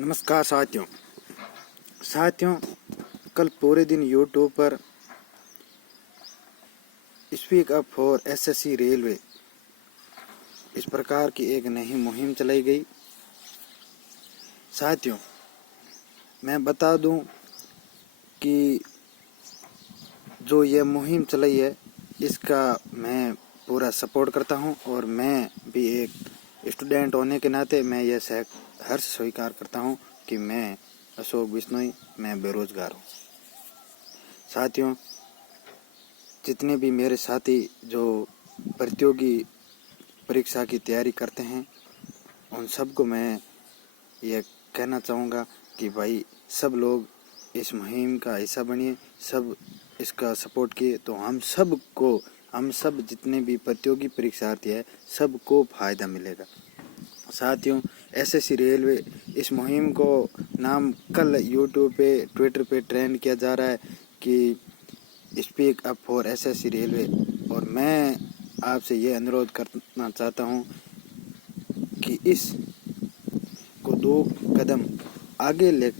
नमस्कार साथियों, कल पूरे दिन यूट्यूब पर speak up for SSC railway इस प्रकार की एक नई मुहिम चलाई गई। साथियों, मैं बता दूं कि जो ये मुहिम चलाई है इसका मैं पूरा सपोर्ट करता हूं और मैं भी एक स्टूडेंट होने के नाते मैं यह हर्ष स्वीकार करता हूं कि मैं अशोक बिश्नोई मैं बेरोजगार हूं। साथियों, जितने भी मेरे साथी जो प्रतियोगी परीक्षा की तैयारी करते हैं उन सबको मैं ये कहना चाहूँगा कि भाई सब लोग इस मुहिम का हिस्सा बनिए, सब इसका सपोर्ट किए तो हम सब जितने भी प्रतियोगी परीक्षार्थी है सबको फायदा मिलेगा। साथियों, एसएससी रेलवे इस मुहिम को नाम कल यूट्यूब पे ट्विटर पे ट्रेंड किया जा रहा है कि speak up for SSC railway, और मैं आपसे ये अनुरोध करना चाहता हूँ कि इस को 2 कदम आगे ले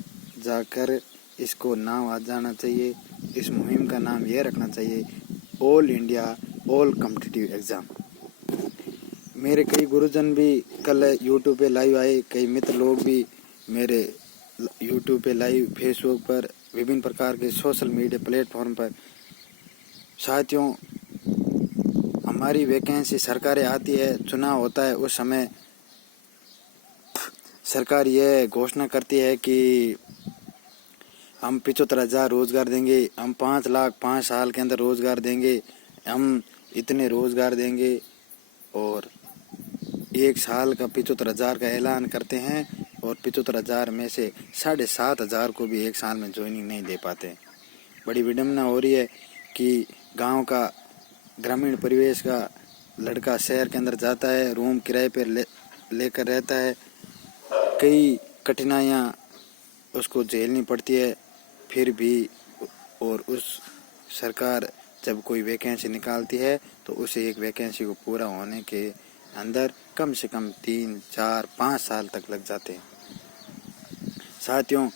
जाकर इसको नाम आ जाना चाहिए। इस मुहिम का नाम ये रखना चाहिए all India all competitive exam. मेरे कई गुरुजन भी कल यूट्यूब पे लाइव आए, कई मित्र लोग भी मेरे यूट्यूब पे लाइव, फेसबुक पर, विभिन्न प्रकार के सोशल मीडिया प्लेटफॉर्म पर। साथियों, हमारी वैकेंसी सरकारें आती है, चुनाव होता है, उस समय सरकार यह घोषणा करती है कि हम 75,000 रोजगार देंगे, हम 5 लाख 5 साल के अंदर रोजगार देंगे, हम इतने रोजगार देंगे, और 1 साल का 75,000 का ऐलान करते हैं और 75,000 में से 7,500 को भी 1 साल में ज्वाइनिंग नहीं दे पाते। बड़ी विडम्बना हो रही है कि गांव का ग्रामीण परिवेश का लड़का शहर के अंदर जाता है, रूम किराए पर लेकर रहता है, कई कठिनाइयाँ उसको झेलनी पड़ती है, फिर भी और उस सरकार जब कोई वैकेंसी निकालती है तो उसे एक वैकेंसी को पूरा होने के अंदर कम से कम 3, 4, 5 साल तक लग जाते हैं। साथियों,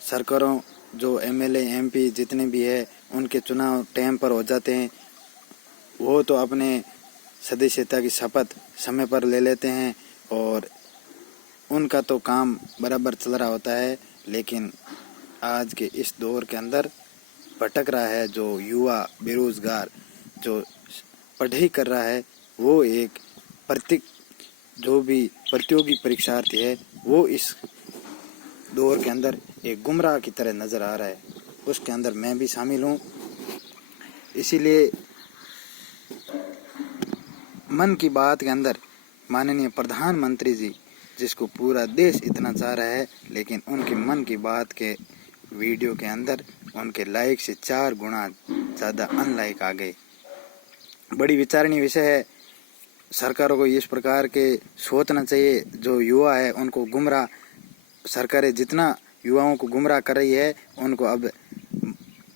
सरकारों जो एमएलए एमपी जितने भी है उनके चुनाव टाइम पर हो जाते हैं, वो तो अपने सदस्यता की शपथ समय पर ले लेते हैं और उनका तो काम बराबर चल रहा होता है, लेकिन आज के इस दौर के अंदर भटक रहा है जो युवा बेरोजगार जो पढ़ाई कर रहा है, वो एक जो भी प्रतियोगी परीक्षार्थी है वो इस दौर के अंदर एक गुमराह की तरह नजर आ रहा है। उसके अंदर मैं भी शामिल हूँ। इसीलिए मन की बात के अंदर माननीय प्रधानमंत्री जी, जिसको पूरा देश इतना चाह रहा है, लेकिन उनके मन की बात के वीडियो के अंदर उनके लाइक से 4 गुना ज़्यादा अनलाइक आ गए। बड़ी विचारणीय विषय है। सरकारों को इस प्रकार के सोचना चाहिए। जो युवा है उनको गुमराह, सरकारें जितना युवाओं को गुमराह कर रही है उनको अब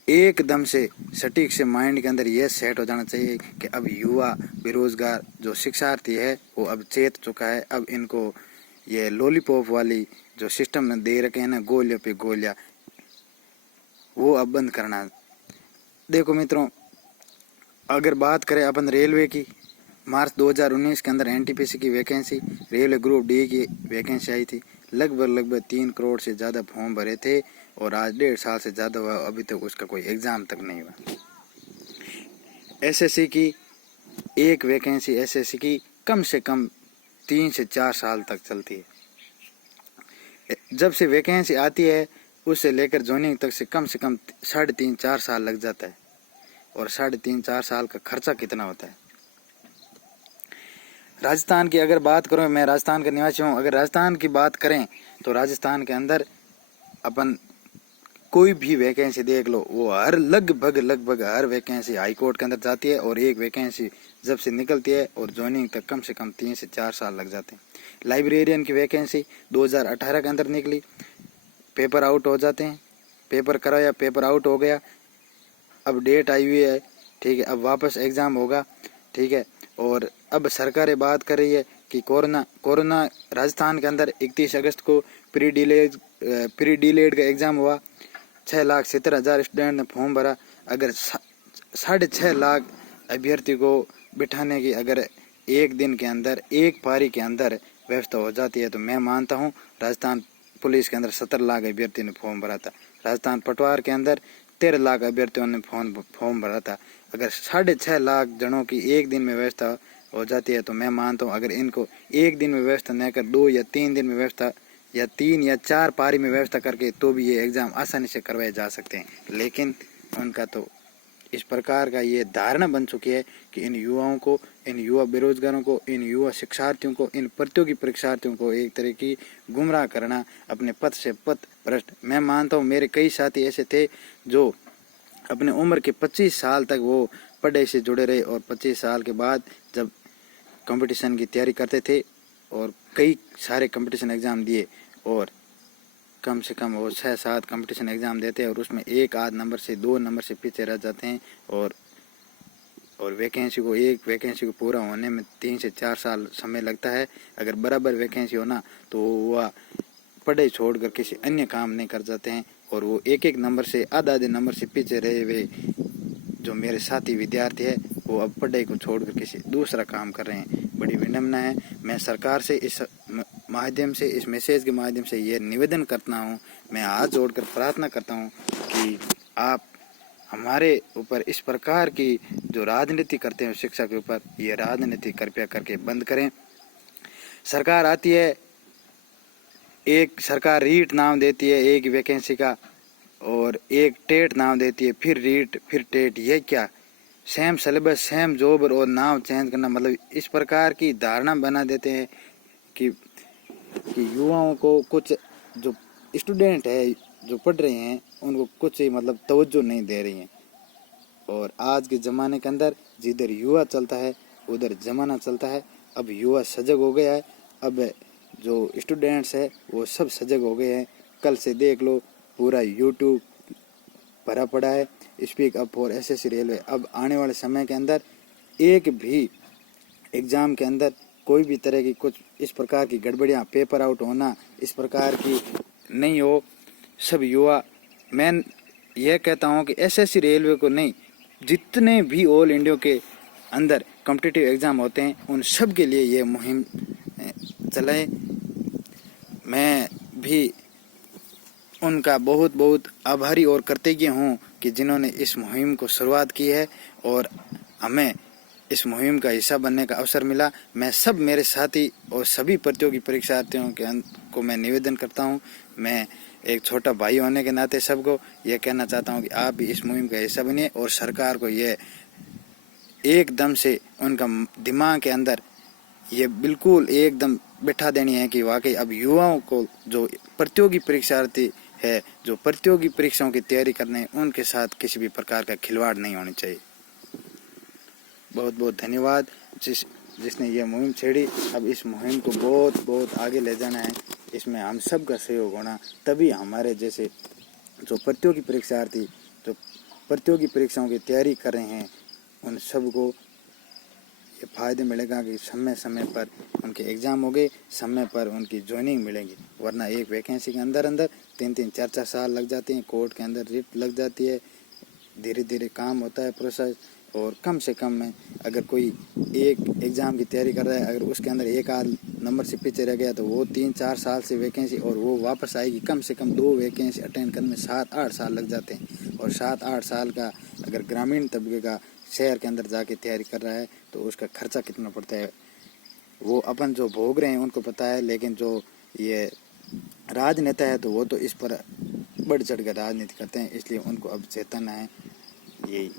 एकदम से सटीक से माइंड के अंदर यह सेट हो जाना चाहिए कि अब युवा बेरोजगार जो शिक्षार्थी है वो अब चेत चुका है। अब इनको ये लॉलीपॉप वाली जो सिस्टम में दे रखे हैं ना, गोलियों पे गोलियां, वो अब बंद करना। देखो मित्रों, अगर बात करें अपन रेलवे की, मार्च 2019 के अंदर एनटीपीसी की वैकेंसी, रेलवे ग्रुप डी की वैकेंसी आई थी। लगभग 3 करोड़ से ज़्यादा फॉर्म भरे थे और आज 1.5 साल से ज़्यादा हुआ, अभी तक उसका कोई एग्ज़ाम तक नहीं हुआ। एसएससी की एक वैकेंसी एसएससी की कम से कम 3 से 4 साल तक चलती है। जब से वैकेंसी आती है उससे लेकर ज्वाइनिंग तक से कम 3.5-4 साल लग जाता है। और 3.5-4 साल का खर्चा कितना होता है। राजस्थान की अगर बात करूं, मैं राजस्थान का निवासी हूं, अगर राजस्थान की बात करें तो राजस्थान के अंदर अपन कोई भी वैकेंसी देख लो, वो लगभग हर वैकेंसी हाई कोर्ट के अंदर जाती है और एक वैकेंसी जब से निकलती है और ज्वाइनिंग तक कम से कम 3 से 4 साल लग जाते हैं। लाइब्रेरियन की वैकेंसी 2018 के अंदर निकली, पेपर आउट हो जाते हैं, पेपर कराया, पेपर आउट हो गया, अब डेट आई हुई है, ठीक है, अब वापस एग्ज़ाम होगा, ठीक है। और अब सरकारें बात कर रही है कि कोरोना राजस्थान के अंदर 31 अगस्त को प्री प्री डी.एल.एड का एग्ज़ाम हुआ, 6,70,000 स्टूडेंट ने फॉर्म भरा। अगर 6.5 लाख अभ्यर्थी को बिठाने की अगर एक दिन के अंदर, एक पारी के अंदर व्यवस्था हो जाती है तो मैं मानता हूँ राजस्थान पुलिस के अंदर 17 लाख अभ्यर्थी ने फॉर्म भरा था। राजस्थान पटवार के अंदर 13 लाख अभ्यर्थियों ने फॉर्म भरा था। अगर 6.5 लाख जनों की एक दिन में व्यवस्था हो जाती है तो मैं मानता हूँ अगर इनको एक दिन में व्यवस्था न कर 2 या 3 दिन में व्यवस्था या 3 या 4 पारी में व्यवस्था करके तो भी ये एग्ज़ाम आसानी से करवाए जा सकते हैं। लेकिन उनका तो इस प्रकार का ये धारणा बन चुकी है कि इन युवाओं को, इन युवा बेरोजगारों को, इन युवा शिक्षार्थियों को, इन प्रतियोगी परीक्षार्थियों को एक तरह की गुमराह करना, अपने पथ से पथ भ्रष्ट। मैं मानता हूँ मेरे कई साथी ऐसे थे जो अपने उम्र के 25 साल तक वो पढ़ाई से जुड़े रहे और 25 साल के बाद जब कंपटीशन की तैयारी करते थे और कई सारे कंपटीशन एग्ज़ाम दिए और कम से कम वो 6-7 कंपटीशन एग्ज़ाम देते हैं और उसमें 1-8 नंबर से 2 नंबर से पीछे रह जाते हैं और वैकेंसी को पूरा होने में 3 से 4 साल समय लगता है। अगर बराबर वैकेंसी हो ना तो वह पढ़ाई छोड़कर किसी अन्य काम नहीं कर जाते हैं और वो एक नंबर से आधे नंबर से पीछे रहे हुए जो मेरे साथी विद्यार्थी है वो अब पढ़ाई को छोड़कर किसी दूसरा काम कर रहे हैं। बड़ी विडम्बना है। मैं सरकार से इस माध्यम से, इस मैसेज के माध्यम से ये निवेदन करता हूँ, मैं हाथ जोड़कर प्रार्थना करता हूँ कि आप हमारे ऊपर इस प्रकार की जो राजनीति करते हैं शिक्षा के ऊपर, ये राजनीति कृपया करके बंद करें। सरकार आती है, एक सरकार रीट नाम देती है एक वैकेंसी का और एक टेट नाम देती है, फिर रीट फिर टेट। ये क्या? सेम सिलेबस, सेम जॉब और नाम चेंज करना, मतलब इस प्रकार की धारणा बना देते हैं कि युवाओं को, कुछ जो स्टूडेंट है जो पढ़ रहे हैं उनको कुछ ही मतलब तवज्जो नहीं दे रही हैं। और आज के ज़माने के अंदर जिधर युवा चलता है उधर ज़माना चलता है। अब युवा सजग हो गया है, अब जो स्टूडेंट्स है वो सब सजग हो गए हैं। कल से देख लो पूरा यूट्यूब भरा पड़ा है, speak up for SSC railway. अब आने वाले समय के अंदर एक भी एग्ज़ाम के अंदर कोई भी तरह की कुछ इस प्रकार की गड़बड़ियाँ, पेपर आउट होना इस प्रकार की नहीं हो। सब युवा, मैं यह कहता हूँ कि एसएससी रेलवे को नहीं, जितने भी ऑल इंडिया के अंदर कॉम्पिटिटिव एग्ज़ाम होते हैं उन सब के लिए ये मुहिम चलाए। मैं भी उनका बहुत बहुत आभारी और कृतज्ञ हूँ कि जिन्होंने इस मुहिम को शुरुआत की है और हमें इस मुहिम का हिस्सा बनने का अवसर मिला। मैं सब मेरे साथी और सभी प्रतियोगी परीक्षार्थियों को मैं निवेदन करता हूँ। मैं एक छोटा भाई होने के नाते सबको यह कहना चाहता हूँ कि आप भी इस मुहिम का हिस्सा बनिए और सरकार को यह एकदम से उनका दिमाग के अंदर ये बिल्कुल एकदम बिठा देनी है कि वाकई अब युवाओं को, जो प्रतियोगी परीक्षार्थी है, जो प्रतियोगी परीक्षाओं की तैयारी करने हैं, उनके साथ किसी भी प्रकार का खिलवाड़ नहीं होनी चाहिए। बहुत बहुत धन्यवाद जिसने ये मुहिम छेड़ी। अब इस मुहिम को बहुत बहुत आगे ले जाना है, इसमें हम सब का सहयोग होना, तभी हमारे जैसे जो प्रतियोगी परीक्षार्थी जो प्रतियोगी परीक्षाओं की तैयारी कर रहे हैं उन सब को ये फ़ायदे मिलेगा कि समय समय पर उनके एग्ज़ाम हो गए, समय पर उनकी ज्वाइनिंग मिलेंगी। वरना एक वैकेंसी के अंदर 3-3 4-4 साल लग जाते हैं, कोर्ट के अंदर रिट लग जाती है, धीरे धीरे काम होता है प्रोसेस। और कम से कम में अगर कोई एक एग्ज़ाम की तैयारी कर रहा है, अगर उसके अंदर 1-8 नंबर से पीछे रह गया तो वो 3-4 साल से वैकेंसी और वो वापस आएगी। कम से कम 2 वैकेंसी अटेंड करने में 7-8 साल लग जाते हैं। और 7-8 साल का अगर ग्रामीण तबके का शहर के अंदर जाके तैयारी कर रहा है तो उसका खर्चा कितना पड़ता है वो अपन जो भोग रहे हैं उनको पता है। लेकिन जो ये राजनेता है तो वो तो इस पर बढ़ चढ़ कर राजनीति करते हैं, इसलिए उनको अब चेतना है। यही